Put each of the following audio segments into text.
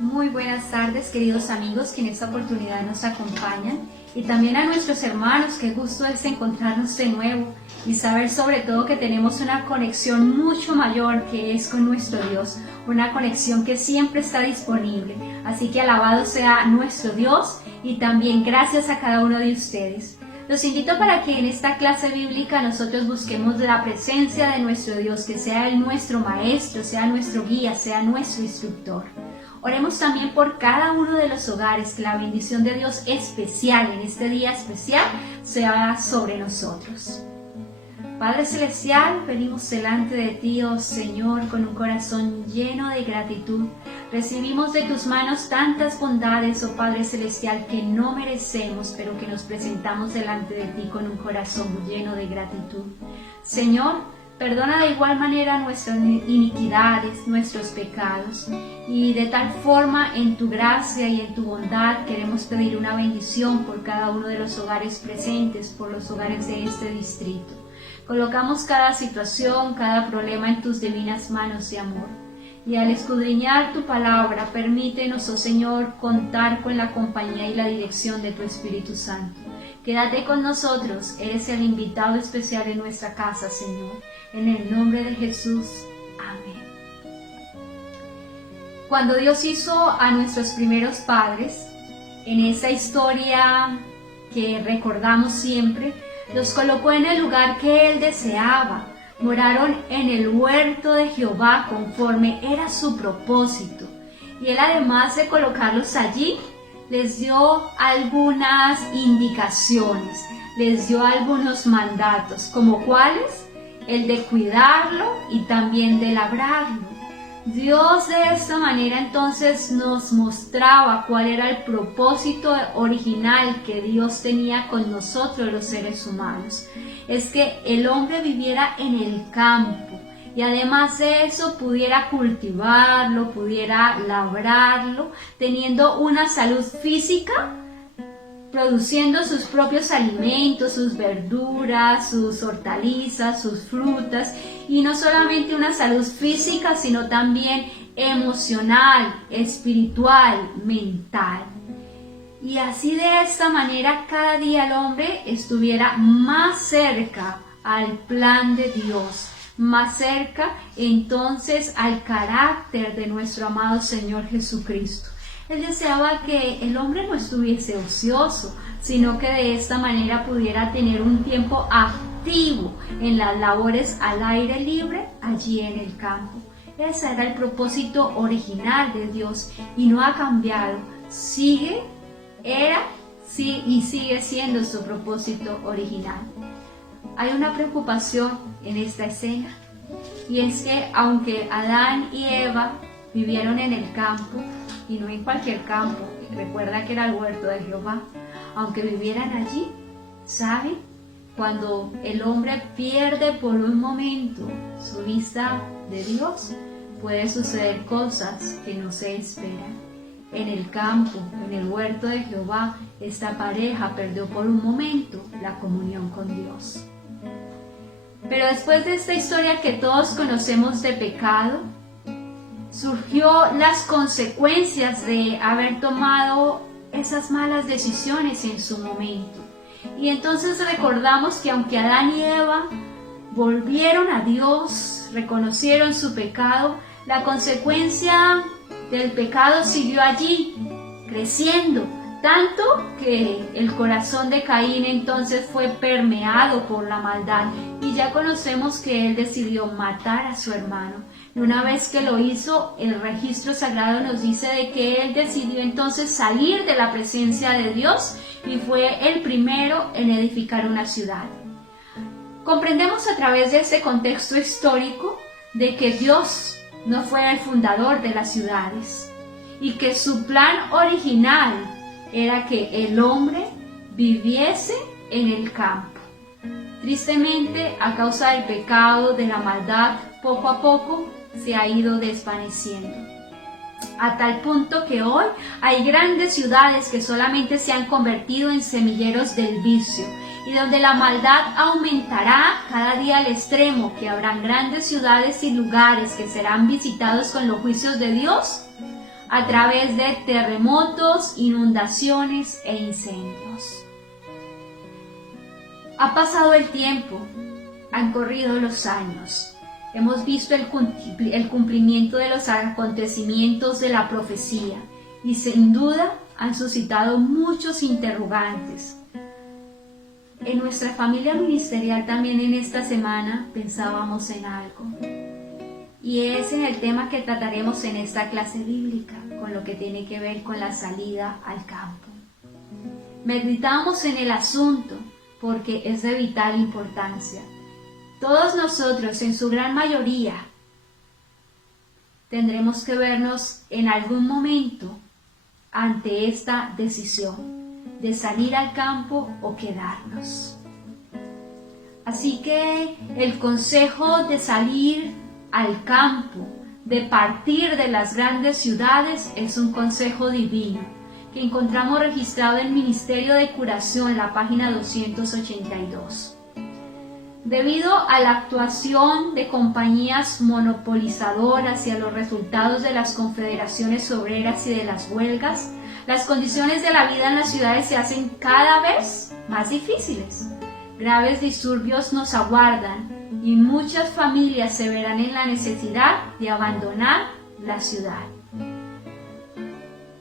Muy buenas tardes, queridos amigos que en esta oportunidad nos acompañan, y también a nuestros hermanos. Qué gusto es encontrarnos de nuevo y saber sobre todo que tenemos una conexión mucho mayor que es con nuestro Dios, una conexión que siempre está disponible. Así que alabado sea nuestro Dios, y también gracias a cada uno de ustedes. Los invito para que en esta clase bíblica nosotros busquemos la presencia de nuestro Dios, que sea Él nuestro maestro, sea nuestro guía, sea nuestro instructor. Oremos también por cada uno de los hogares, que la bendición de Dios especial en este día especial sea sobre nosotros. Padre Celestial, venimos delante de ti, oh Señor, con un corazón lleno de gratitud. Recibimos de tus manos tantas bondades, oh Padre Celestial, que no merecemos, pero que nos presentamos delante de ti con un corazón lleno de gratitud. Señor, perdona de igual manera nuestras iniquidades, nuestros pecados, y de tal forma en tu gracia y en tu bondad queremos pedir una bendición por cada uno de los hogares presentes, por los hogares de este distrito. Colocamos cada situación, cada problema en tus divinas manos de amor. Y al escudriñar tu palabra, permítenos, oh Señor, contar con la compañía y la dirección de tu Espíritu Santo. Quédate con nosotros, eres el invitado especial en nuestra casa, Señor. En el nombre de Jesús. Amén. Cuando Dios hizo a nuestros primeros padres, en esa historia que recordamos siempre, los colocó en el lugar que Él deseaba. Moraron en el huerto de Jehová conforme era su propósito. Y Él, además de colocarlos allí, les dio algunas indicaciones, les dio algunos mandatos, como cuáles: el de cuidarlo y también de labrarlo. Dios de esta manera entonces nos mostraba cuál era el propósito original que Dios tenía con nosotros los seres humanos. Es que el hombre viviera en el campo y además de eso pudiera cultivarlo, pudiera labrarlo, teniendo una salud física, produciendo sus propios alimentos, sus verduras, sus hortalizas, sus frutas, y no solamente una salud física, sino también emocional, espiritual, mental. Y así de esta manera cada día el hombre estuviera más cerca al plan de Dios, más cerca entonces al carácter de nuestro amado Señor Jesucristo. Él deseaba que el hombre no estuviese ocioso, sino que de esta manera pudiera tener un tiempo activo en las labores al aire libre, allí en el campo. Ese era el propósito original de Dios y no ha cambiado. Sigue siendo su propósito original. Hay una preocupación en esta escena, y es que aunque Adán y Eva vivieron en el campo, y no en cualquier campo, recuerda que era el huerto de Jehová, aunque vivieran allí, ¿saben? Cuando el hombre pierde por un momento su vista de Dios, puede suceder cosas que no se esperan. En el campo, en el huerto de Jehová, esta pareja perdió por un momento la comunión con Dios. Pero después de esta historia que todos conocemos de pecado, surgió las consecuencias de haber tomado esas malas decisiones en su momento. Y entonces recordamos que aunque Adán y Eva volvieron a Dios, reconocieron su pecado, la consecuencia del pecado siguió allí, creciendo, tanto que el corazón de Caín entonces fue permeado por la maldad, y ya conocemos que él decidió matar a su hermano. Y una vez que lo hizo, el registro sagrado nos dice de que él decidió entonces salir de la presencia de Dios y fue el primero en edificar una ciudad. Comprendemos a través de este contexto histórico de que Dios no fue el fundador de las ciudades y que su plan original era que el hombre viviese en el campo. Tristemente, a causa del pecado, de la maldad, poco a poco se ha ido desvaneciendo, a tal punto que hoy hay grandes ciudades que solamente se han convertido en semilleros del vicio, y donde la maldad aumentará cada día al extremo que habrán grandes ciudades y lugares que serán visitados con los juicios de Dios, a través de terremotos, inundaciones e incendios. Ha pasado el tiempo, han corrido los años, hemos visto el cumplimiento de los acontecimientos de la profecía y sin duda han suscitado muchos interrogantes. En nuestra familia ministerial también en esta semana pensábamos en algo, y es en el tema que trataremos en esta clase bíblica, con lo que tiene que ver con la salida al campo. Meditamos en el asunto porque es de vital importancia. Todos nosotros, en su gran mayoría, tendremos que vernos en algún momento ante esta decisión de salir al campo o quedarnos. Así que el consejo de salir al campo, de partir de las grandes ciudades, es un consejo divino que encontramos registrado en el Ministerio de Curación, la página 282. Debido a la actuación de compañías monopolizadoras y a los resultados de las confederaciones obreras y de las huelgas, las condiciones de la vida en las ciudades se hacen cada vez más difíciles. Graves disturbios nos aguardan y muchas familias se verán en la necesidad de abandonar la ciudad.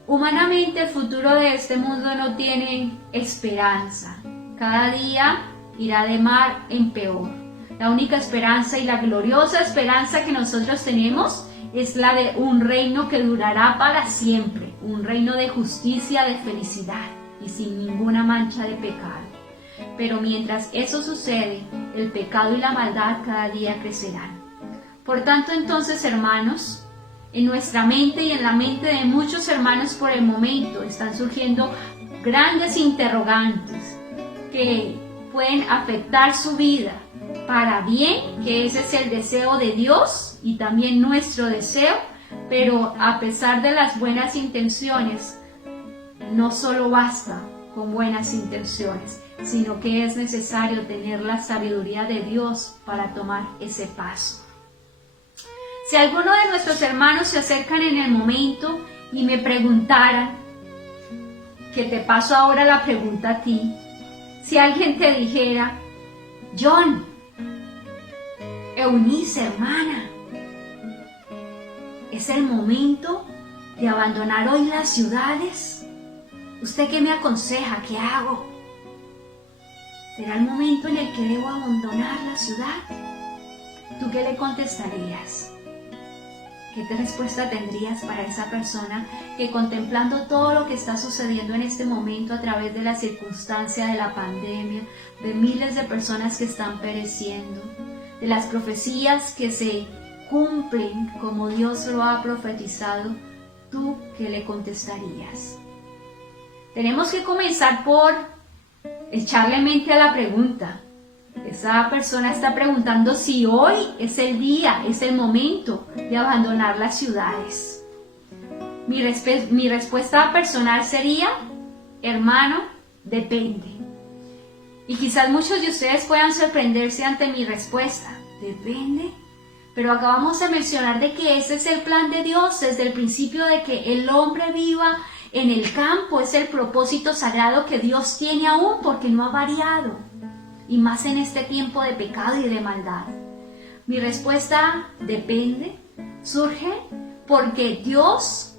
Humanamente, el futuro de este mundo no tiene esperanza. Cada día irá de mal en peor. La única esperanza y la gloriosa esperanza que nosotros tenemos es la de un reino que durará para siempre, un reino de justicia, de felicidad y sin ninguna mancha de pecado. Pero mientras eso sucede, el pecado y la maldad cada día crecerán. Por tanto, entonces, hermanos, en nuestra mente y en la mente de muchos hermanos por el momento están surgiendo grandes interrogantes que pueden afectar su vida para bien, que ese es el deseo de Dios y también nuestro deseo, pero a pesar de las buenas intenciones, no solo basta con buenas intenciones, sino que es necesario tener la sabiduría de Dios para tomar ese paso. Si alguno de nuestros hermanos se acercan en el momento y me preguntaran, que te paso ahora la pregunta a ti, si alguien te dijera, John, Eunice, hermana, ¿es el momento de abandonar hoy las ciudades? ¿Usted qué me aconseja? ¿Qué hago? ¿Será el momento en el que debo abandonar la ciudad? ¿Tú qué le contestarías? ¿Qué respuesta tendrías para esa persona que, contemplando todo lo que está sucediendo en este momento a través de la circunstancia de la pandemia, de miles de personas que están pereciendo, de las profecías que se cumplen como Dios lo ha profetizado, tú qué le contestarías? Tenemos que comenzar por echarle mente a la pregunta. Esa persona está preguntando si hoy es el día, es el momento de abandonar las ciudades. Mi respuesta personal sería, hermano, depende. Y quizás muchos de ustedes puedan sorprenderse ante mi respuesta. ¿Depende? Pero acabamos de mencionar de que ese es el plan de Dios desde el principio, de que el hombre viva en el campo. Es el propósito sagrado que Dios tiene aún, porque no ha variado. Y más en este tiempo de pecado y de maldad. Mi respuesta, depende, surge porque Dios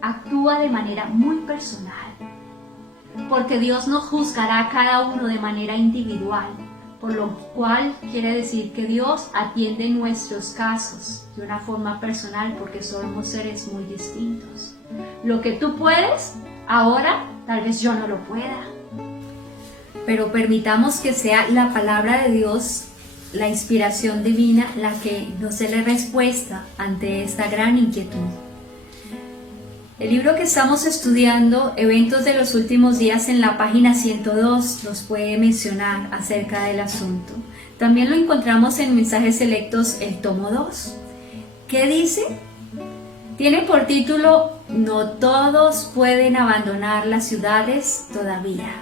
actúa de manera muy personal. Porque Dios nos juzgará a cada uno de manera individual, por lo cual quiere decir que Dios atiende nuestros casos de una forma personal, porque somos seres muy distintos. Lo que tú puedes, ahora tal vez yo no lo pueda. Pero permitamos que sea la palabra de Dios, la inspiración divina, la que nos dé la respuesta ante esta gran inquietud. El libro que estamos estudiando, Eventos de los Últimos Días, en la página 102, nos puede mencionar acerca del asunto. También lo encontramos en Mensajes Selectos, el tomo 2. ¿Qué dice? Tiene por título, No todos pueden abandonar las ciudades todavía.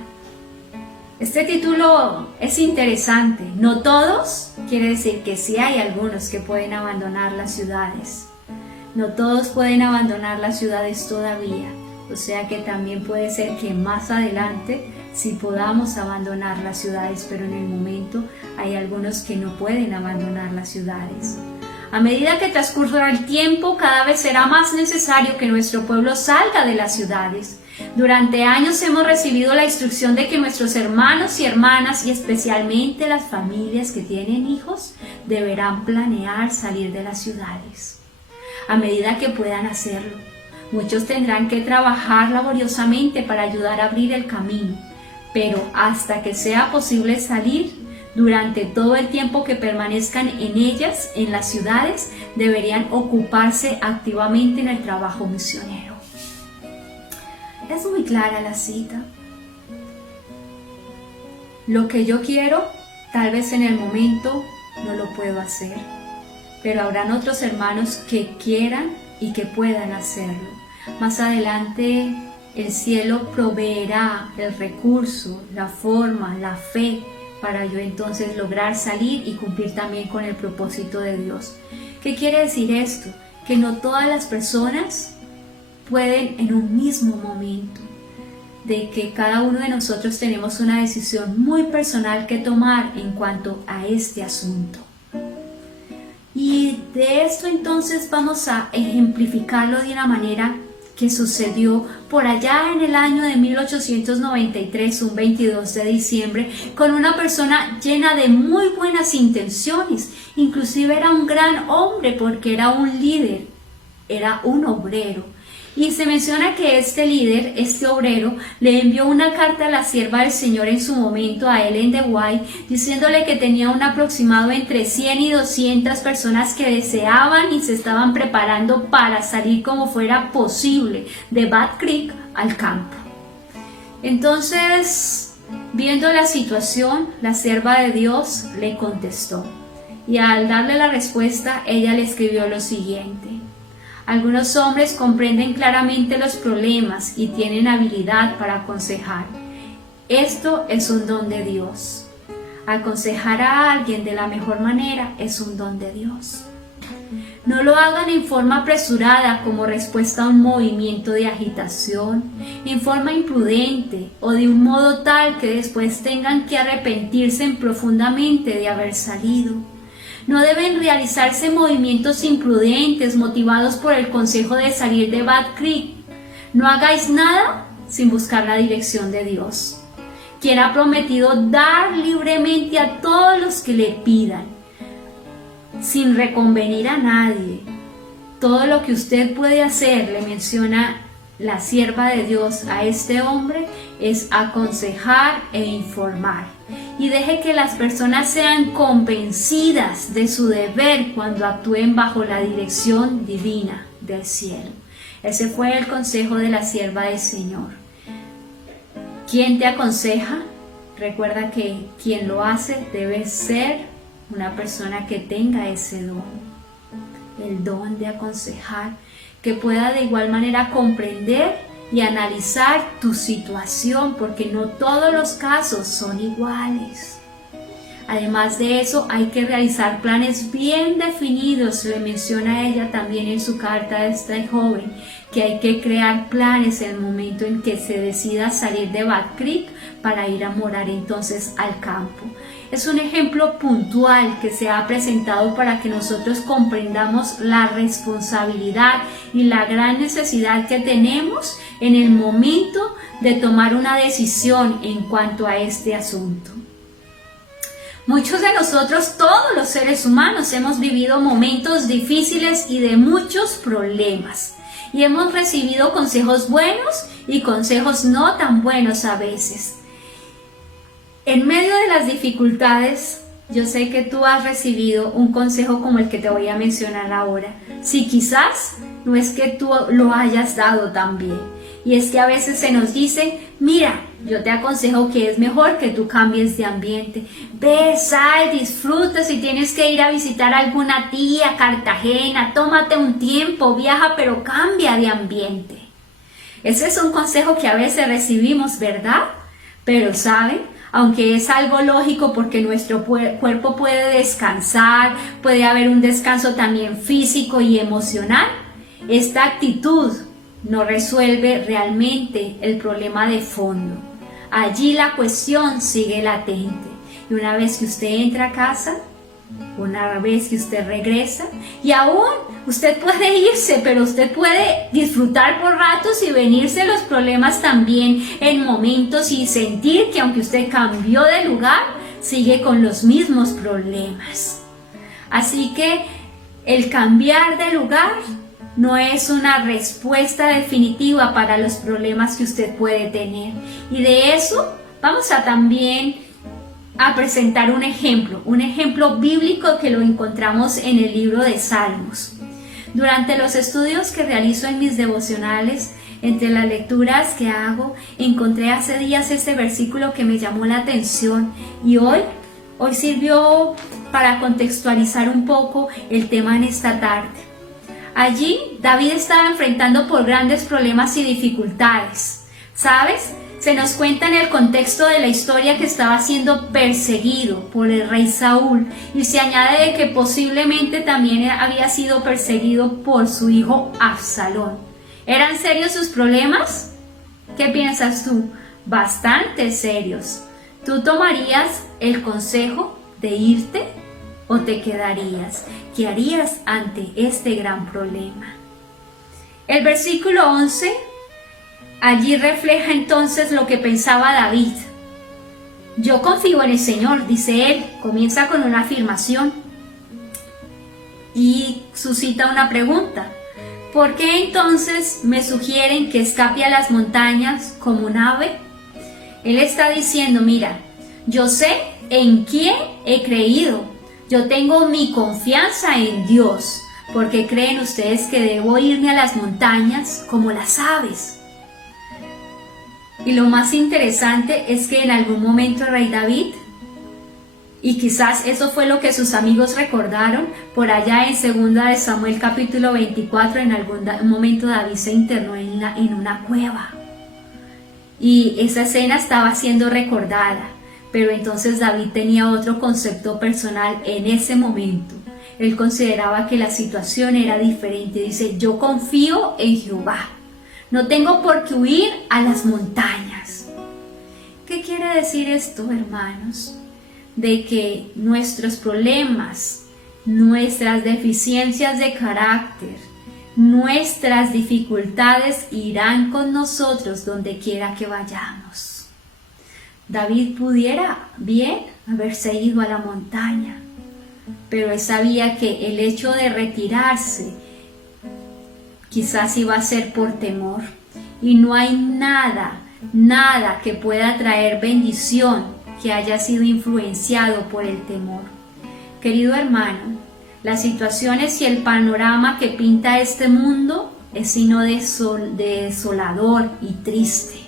Este título es interesante. No todos quiere decir que sí hay algunos que pueden abandonar las ciudades. No todos pueden abandonar las ciudades todavía, o sea que también puede ser que más adelante sí podamos abandonar las ciudades, pero en el momento hay algunos que no pueden abandonar las ciudades. A medida que transcurra el tiempo, cada vez será más necesario que nuestro pueblo salga de las ciudades. Durante años hemos recibido la instrucción de que nuestros hermanos y hermanas, y especialmente las familias que tienen hijos, deberán planear salir de las ciudades. A medida que puedan hacerlo, muchos tendrán que trabajar laboriosamente para ayudar a abrir el camino, pero hasta que sea posible salir, durante todo el tiempo que permanezcan en ellas, en las ciudades, deberían ocuparse activamente en el trabajo misionero. Es muy clara la cita. Lo que yo quiero, tal vez en el momento no lo puedo hacer, pero habrán otros hermanos que quieran y que puedan hacerlo. Más adelante el cielo proveerá el recurso, la forma, la fe, para yo entonces lograr salir y cumplir también con el propósito de Dios. ¿Qué quiere decir esto? Que no todas las personas pueden en un mismo momento, de que cada uno de nosotros tenemos una decisión muy personal que tomar en cuanto a este asunto. Y de esto entonces vamos a ejemplificarlo de una manera que sucedió por allá en el año de 1893, un 22 de diciembre, con una persona llena de muy buenas intenciones. Inclusive era un gran hombre porque era un líder, era un obrero. Y se menciona que este líder, este obrero, le envió una carta a la sierva del Señor en su momento, a Ellen de White, diciéndole que tenía un aproximado entre 100 y 200 personas que deseaban y se estaban preparando para salir como fuera posible de Bad Creek al campo. Entonces, viendo la situación, la sierva de Dios le contestó. Y al darle la respuesta, ella le escribió lo siguiente: algunos hombres comprenden claramente los problemas y tienen habilidad para aconsejar. Esto es un don de Dios. Aconsejar a alguien de la mejor manera es un don de Dios. No lo hagan en forma apresurada como respuesta a un movimiento de agitación, en forma imprudente o de un modo tal que después tengan que arrepentirse profundamente de haber salido. No deben realizarse movimientos imprudentes motivados por el consejo de salir de Bad Creek. No hagáis nada sin buscar la dirección de Dios, quien ha prometido dar libremente a todos los que le pidan, sin reconvenir a nadie. Todo lo que usted puede hacer, le menciona la sierva de Dios a este hombre, es aconsejar e informar. Y deje que las personas sean convencidas de su deber cuando actúen bajo la dirección divina del cielo. Ese fue el consejo de la sierva del Señor. ¿Quién te aconseja? Recuerda que quien lo hace debe ser una persona que tenga ese don, el don de aconsejar, que pueda de igual manera comprender y analizar tu situación, porque no todos los casos son iguales. Además de eso, hay que realizar planes bien definidos. Le menciona ella también en su carta a esta joven que hay que crear planes en el momento en que se decida salir de Bad Creek para ir a morar entonces al campo. Es un ejemplo puntual que se ha presentado para que nosotros comprendamos la responsabilidad y la gran necesidad que tenemos en el momento de tomar una decisión en cuanto a este asunto. Muchos de nosotros, todos los seres humanos, hemos vivido momentos difíciles y de muchos problemas. Y hemos recibido consejos buenos y consejos no tan buenos a veces. En medio de las dificultades, yo sé que tú has recibido un consejo como el que te voy a mencionar ahora. Si quizás no es que tú lo hayas dado también. Y es que a veces se nos dice, mira, yo te aconsejo que es mejor que tú cambies de ambiente. Ve, sal, disfruta. Si tienes que ir a visitar a alguna tía, Cartagena, tómate un tiempo, viaja, pero cambia de ambiente. Ese es un consejo que a veces recibimos, ¿verdad? Pero ¿saben? Aunque es algo lógico porque nuestro cuerpo puede descansar, puede haber un descanso también físico y emocional, esta actitud no resuelve realmente el problema de fondo. Allí la cuestión sigue latente. Y una vez que usted entra a casa, una vez que usted regresa, y aún usted puede irse, pero usted puede disfrutar por ratos y venirse los problemas también en momentos y sentir que aunque usted cambió de lugar, sigue con los mismos problemas. Así que el cambiar de lugar no es una respuesta definitiva para los problemas que usted puede tener. Y de eso vamos a también a presentar un ejemplo bíblico que lo encontramos en el libro de Salmos. Durante los estudios que realizo en mis devocionales, entre las lecturas que hago, encontré hace días este versículo que me llamó la atención y hoy sirvió para contextualizar un poco el tema en esta tarde. Allí David estaba enfrentando por grandes problemas y dificultades, ¿sabes? Se nos cuenta en el contexto de la historia que estaba siendo perseguido por el rey Saúl y se añade de que posiblemente también había sido perseguido por su hijo Absalón. ¿Eran serios sus problemas? ¿Qué piensas tú? Bastante serios. ¿Tú tomarías el consejo de irte o te quedarías? ¿Qué harías ante este gran problema? El versículo 11 allí refleja entonces lo que pensaba David. Yo confío en el Señor, dice él, comienza con una afirmación y suscita una pregunta. ¿Por qué entonces me sugieren que escape a las montañas como un ave? Él está diciendo, mira, yo sé en quién he creído, yo tengo mi confianza en Dios. ¿Por qué creen ustedes que debo irme a las montañas como las aves? Y lo más interesante es que en algún momento el rey David, y quizás eso fue lo que sus amigos recordaron, por allá en 2 de Samuel capítulo 24, en algún momento David se internó en una cueva. Y esa escena estaba siendo recordada, pero entonces David tenía otro concepto personal en ese momento. Él consideraba que la situación era diferente. Dice, yo confío en Jehová. No tengo por qué huir a las montañas. ¿Qué quiere decir esto, hermanos? De que nuestros problemas, nuestras deficiencias de carácter, nuestras dificultades irán con nosotros donde quiera que vayamos. David pudiera bien haberse ido a la montaña, pero él sabía que el hecho de retirarse quizás iba a ser por temor, y no hay nada que pueda traer bendición que haya sido influenciado por el temor. Querido hermano, las situaciones y el panorama que pinta este mundo es sino desolador y triste,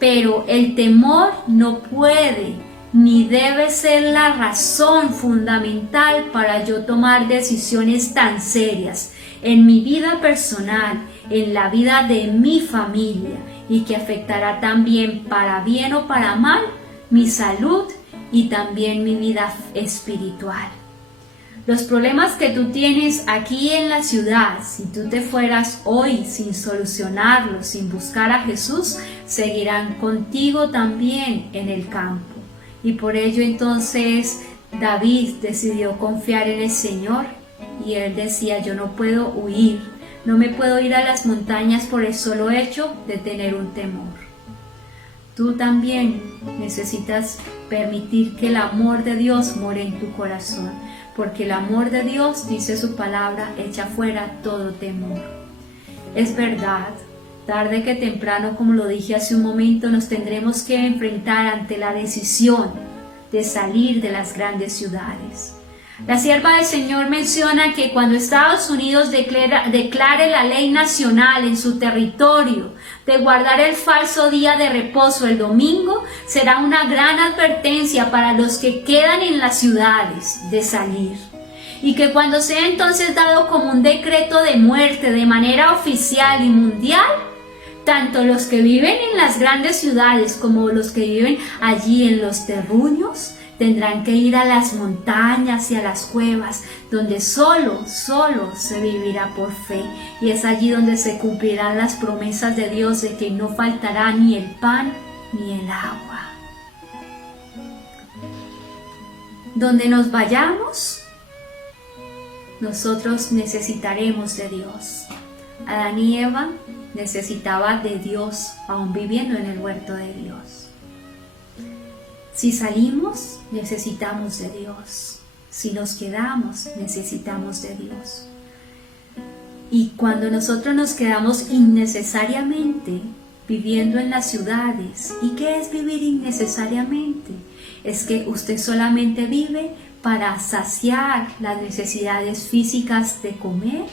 pero el temor no puede ni debe ser la razón fundamental para yo tomar decisiones tan serias en mi vida personal, en la vida de mi familia, y que afectará también para bien o para mal mi salud y también mi vida espiritual. Los problemas que tú tienes aquí en la ciudad, si tú te fueras hoy sin solucionarlos, sin buscar a Jesús, seguirán contigo también en el campo. Y por ello entonces David decidió confiar en el Señor. Y él decía, yo no puedo huir, no me puedo ir a las montañas por el solo hecho de tener un temor. Tú también necesitas permitir que el amor de Dios more en tu corazón, porque el amor de Dios, dice su palabra, echa fuera todo temor. Es verdad, tarde que temprano, como lo dije hace un momento, nos tendremos que enfrentar ante la decisión de salir de las grandes ciudades. La sierva del Señor menciona que cuando Estados Unidos declare la ley nacional en su territorio de guardar el falso día de reposo el domingo, será una gran advertencia para los que quedan en las ciudades de salir. Y que cuando sea entonces dado como un decreto de muerte de manera oficial y mundial, tanto los que viven en las grandes ciudades como los que viven allí en los terruños, Tendrán que ir a las montañas y a las cuevas, donde solo se vivirá por fe. Y es allí donde se cumplirán las promesas de Dios de que no faltará ni el pan ni el agua. Donde nos vayamos, nosotros necesitaremos de Dios. Adán y Eva necesitaban de Dios, aún viviendo en el huerto de Dios. Si salimos, necesitamos de Dios. Si nos quedamos, necesitamos de Dios. Y cuando nosotros nos quedamos innecesariamente viviendo en las ciudades, ¿y qué es vivir innecesariamente? Es que usted solamente vive para saciar las necesidades físicas de comer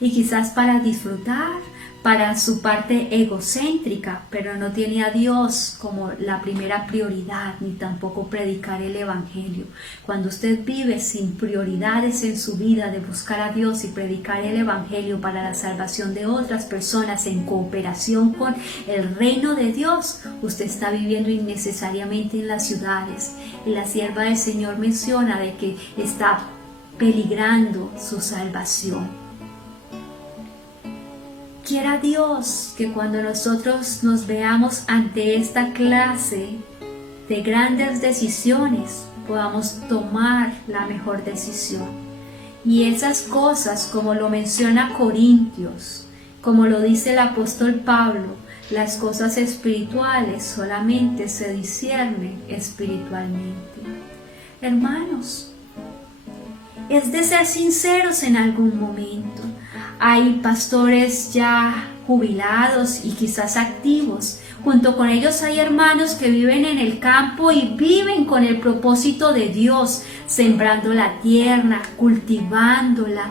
y quizás para disfrutar, para su parte egocéntrica, pero no tiene a Dios como la primera prioridad, ni tampoco predicar el Evangelio. Cuando usted vive sin prioridades en su vida de buscar a Dios y predicar el Evangelio para la salvación de otras personas en cooperación con el reino de Dios, usted está viviendo innecesariamente en las ciudades. Y la sierva del Señor menciona de que está peligrando su salvación. Quiera Dios que cuando nosotros nos veamos ante esta clase de grandes decisiones, podamos tomar la mejor decisión. Y esas cosas, como lo menciona Corintios, como lo dice el apóstol Pablo, las cosas espirituales solamente se disciernen espiritualmente. Hermanos, es de ser sinceros en algún momento. Hay pastores ya jubilados y quizás activos. Junto con ellos hay hermanos que viven en el campo y viven con el propósito de Dios, sembrando la tierra, cultivándola,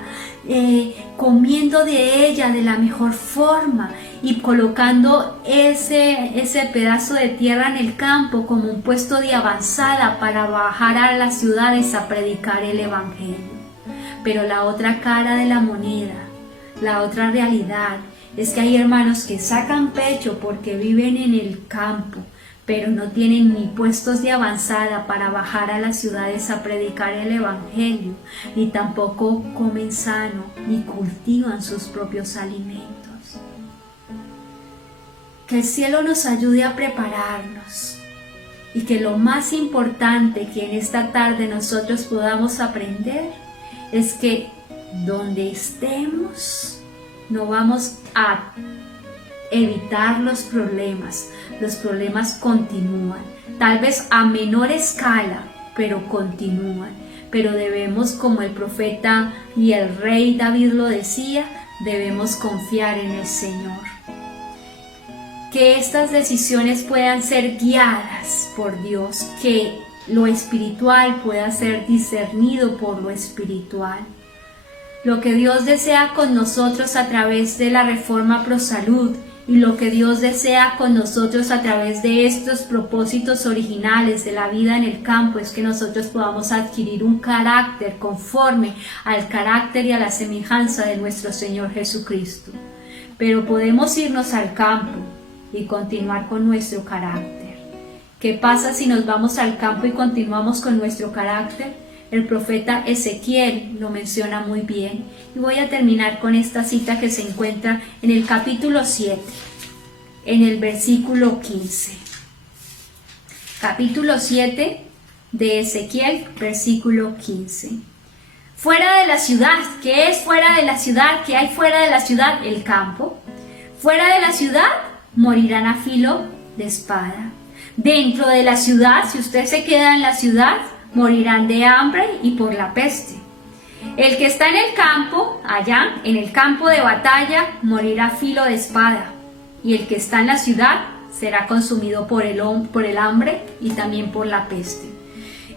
comiendo de ella de la mejor forma y colocando ese pedazo de tierra en el campo como un puesto de avanzada para bajar a las ciudades a predicar el Evangelio. Pero la otra cara de la moneda, la otra realidad, es que hay hermanos que sacan pecho porque viven en el campo, pero no tienen ni puestos de avanzada para bajar a las ciudades a predicar el Evangelio, ni tampoco comen sano, ni cultivan sus propios alimentos. Que el cielo nos ayude a prepararnos y que lo más importante que en esta tarde nosotros podamos aprender es que donde estemos no vamos a evitar los problemas continúan, tal vez a menor escala, pero continúan. Pero debemos, como el profeta y el rey David lo decía, debemos confiar en el Señor. Que estas decisiones puedan ser guiadas por Dios, que lo espiritual pueda ser discernido por lo espiritual. Lo que Dios desea con nosotros a través de la Reforma Pro Salud y lo que Dios desea con nosotros a través de estos propósitos originales de la vida en el campo es que nosotros podamos adquirir un carácter conforme al carácter y a la semejanza de nuestro Señor Jesucristo. Pero podemos irnos al campo y continuar con nuestro carácter. ¿Qué pasa si nos vamos al campo y continuamos con nuestro carácter? El profeta Ezequiel lo menciona muy bien. Y voy a terminar con esta cita que se encuentra en el capítulo 7, en el versículo 15. Capítulo 7 de Ezequiel, versículo 15. Fuera de la ciudad, ¿qué es fuera de la ciudad? ¿Qué hay fuera de la ciudad? El campo. Fuera de la ciudad, morirán a filo de espada. Dentro de la ciudad, si usted se queda en la ciudad, morirán de hambre y por la peste. El que está en el campo, allá, en el campo de batalla, morirá a filo de espada. Y el que está en la ciudad será consumido por el hambre y también por la peste.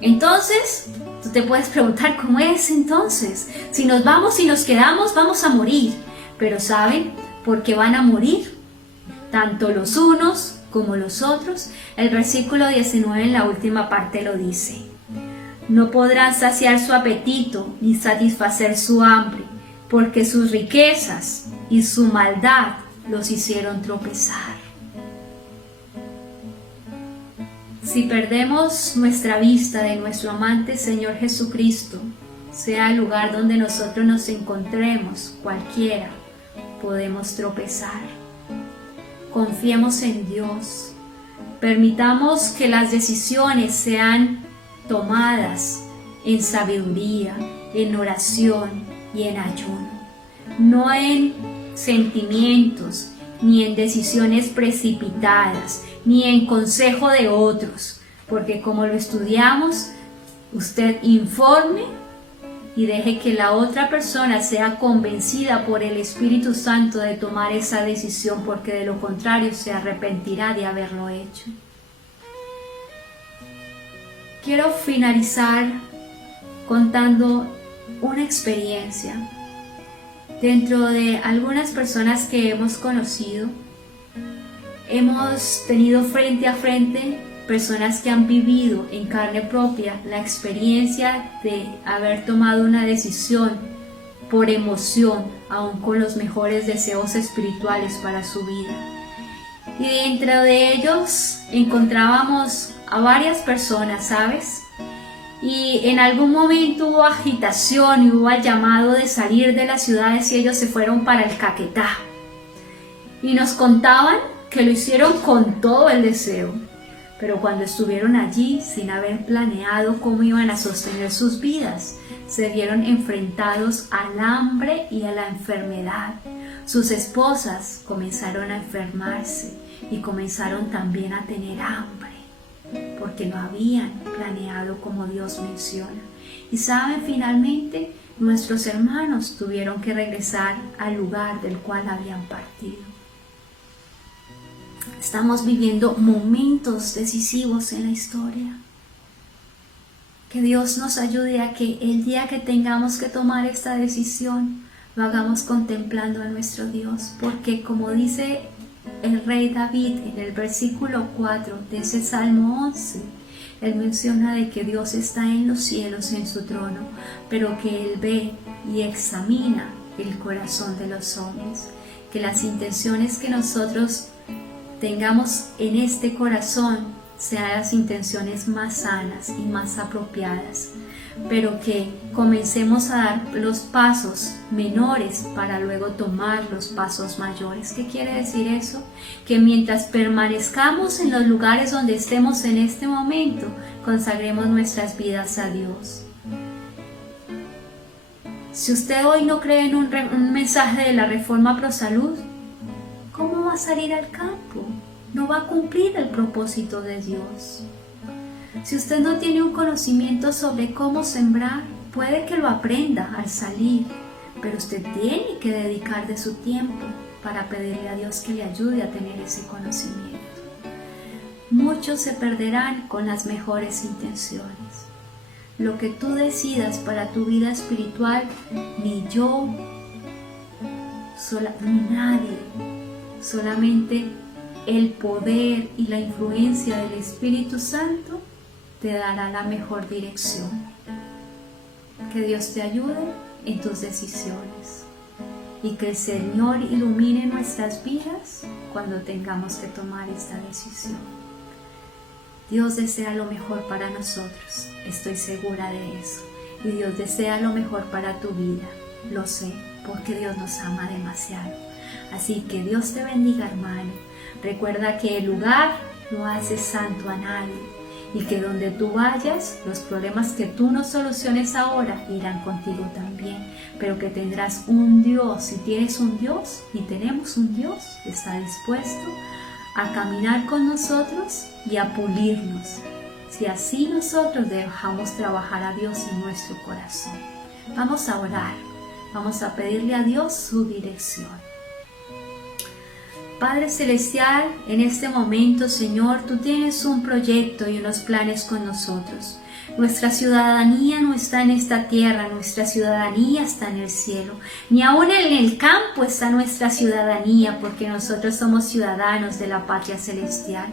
Entonces, tú te puedes preguntar, ¿cómo es entonces? Si nos vamos y nos quedamos, vamos a morir. Pero ¿saben por qué van a morir? Tanto los unos como los otros. El versículo 19 en la última parte lo dice. No podrán saciar su apetito ni satisfacer su hambre, porque sus riquezas y su maldad los hicieron tropezar. Si perdemos nuestra vista de nuestro amante Señor Jesucristo, sea el lugar donde nosotros nos encontremos, cualquiera, podemos tropezar. Confiemos en Dios. Permitamos que las decisiones sean tomadas en sabiduría, en oración y en ayuno. No en sentimientos, ni en decisiones precipitadas, ni en consejo de otros, porque como lo estudiamos, usted informe y deje que la otra persona sea convencida por el Espíritu Santo de tomar esa decisión, porque de lo contrario se arrepentirá de haberlo hecho. Quiero finalizar contando una experiencia. Dentro de algunas personas que hemos conocido, hemos tenido frente a frente personas que han vivido en carne propia la experiencia de haber tomado una decisión por emoción, aun con los mejores deseos espirituales para su vida. Y dentro de ellos encontrábamos a varias personas, ¿sabes? Y en algún momento hubo agitación y hubo el llamado de salir de las ciudades y ellos se fueron para el Caquetá. Y nos contaban que lo hicieron con todo el deseo, pero cuando estuvieron allí sin haber planeado cómo iban a sostener sus vidas, se vieron enfrentados al hambre y a la enfermedad. Sus esposas comenzaron a enfermarse y comenzaron también a tener hambre, porque no habían planeado como Dios menciona. Y saben, finalmente nuestros hermanos tuvieron que regresar al lugar del cual habían partido. Estamos viviendo momentos decisivos en la historia. Que Dios nos ayude a que el día que tengamos que tomar esta decisión, lo hagamos contemplando a nuestro Dios, porque como dice el rey David en el versículo 4 de ese Salmo 11, él menciona de que Dios está en los cielos en su trono, pero que Él ve y examina el corazón de los hombres, que las intenciones que nosotros tengamos en este corazón sean las intenciones más sanas y más apropiadas, pero que comencemos a dar los pasos menores para luego tomar los pasos mayores. ¿Qué quiere decir eso? Que mientras permanezcamos en los lugares donde estemos en este momento, consagremos nuestras vidas a Dios. Si usted hoy no cree en un mensaje de la Reforma Pro Salud, ¿cómo va a salir al campo? No va a cumplir el propósito de Dios. Si usted no tiene un conocimiento sobre cómo sembrar, puede que lo aprenda al salir, pero usted tiene que dedicar de su tiempo para pedirle a Dios que le ayude a tener ese conocimiento. Muchos se perderán con las mejores intenciones. Lo que tú decidas para tu vida espiritual, ni yo, ni nadie, solamente el poder y la influencia del Espíritu Santo te dará la mejor dirección. Que Dios te ayude en tus decisiones y que el Señor ilumine nuestras vidas cuando tengamos que tomar esta decisión. Dios desea lo mejor para nosotros, estoy segura de eso. Y Dios desea lo mejor para tu vida, lo sé, porque Dios nos ama demasiado. Así que Dios te bendiga, hermano. Recuerda que el lugar no hace santo a nadie y que donde tú vayas, los problemas que tú no soluciones ahora irán contigo también, pero que tendrás un Dios. Si tienes un Dios y tenemos un Dios que está dispuesto a caminar con nosotros y a pulirnos, si así nosotros dejamos trabajar a Dios en nuestro corazón. Vamos a orar, vamos a pedirle a Dios su dirección. Padre Celestial, en este momento, Señor, tú tienes un proyecto y unos planes con nosotros. Nuestra ciudadanía no está en esta tierra, nuestra ciudadanía está en el cielo. Ni aún en el campo está nuestra ciudadanía, porque nosotros somos ciudadanos de la patria celestial.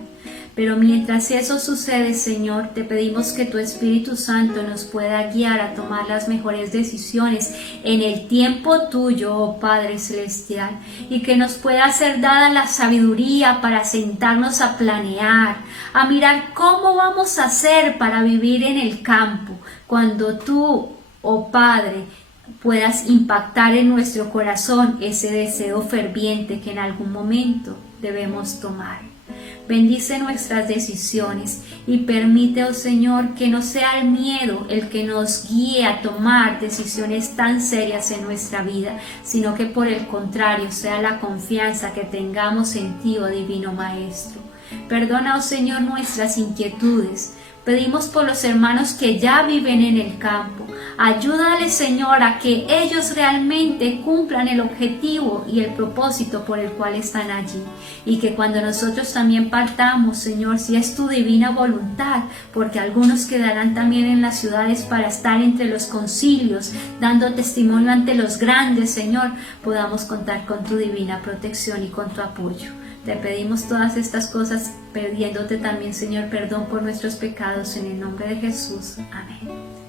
Pero mientras eso sucede, Señor, te pedimos que tu Espíritu Santo nos pueda guiar a tomar las mejores decisiones en el tiempo tuyo, oh Padre Celestial, y que nos pueda ser dada la sabiduría para sentarnos a planear, a mirar cómo vamos a hacer para vivir en el campo, cuando tú, oh Padre, puedas impactar en nuestro corazón ese deseo ferviente que en algún momento debemos tomar. Bendice nuestras decisiones y permite, oh Señor, que no sea el miedo el que nos guíe a tomar decisiones tan serias en nuestra vida, sino que por el contrario sea la confianza que tengamos en ti, oh Divino Maestro. Perdona, oh Señor, nuestras inquietudes. Pedimos por los hermanos que ya viven en el campo. Ayúdale, Señor, a que ellos realmente cumplan el objetivo y el propósito por el cual están allí. Y que cuando nosotros también partamos, Señor, si es tu divina voluntad, porque algunos quedarán también en las ciudades para estar entre los concilios, dando testimonio ante los grandes, Señor, podamos contar con tu divina protección y con tu apoyo. Te pedimos todas estas cosas, pidiéndote también, Señor, perdón por nuestros pecados, en el nombre de Jesús. Amén.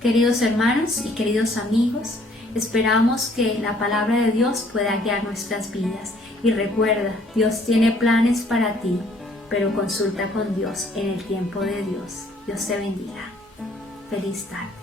Queridos hermanos y queridos amigos, esperamos que la palabra de Dios pueda guiar nuestras vidas. Y recuerda, Dios tiene planes para ti, pero consulta con Dios en el tiempo de Dios. Dios te bendiga. Feliz tarde.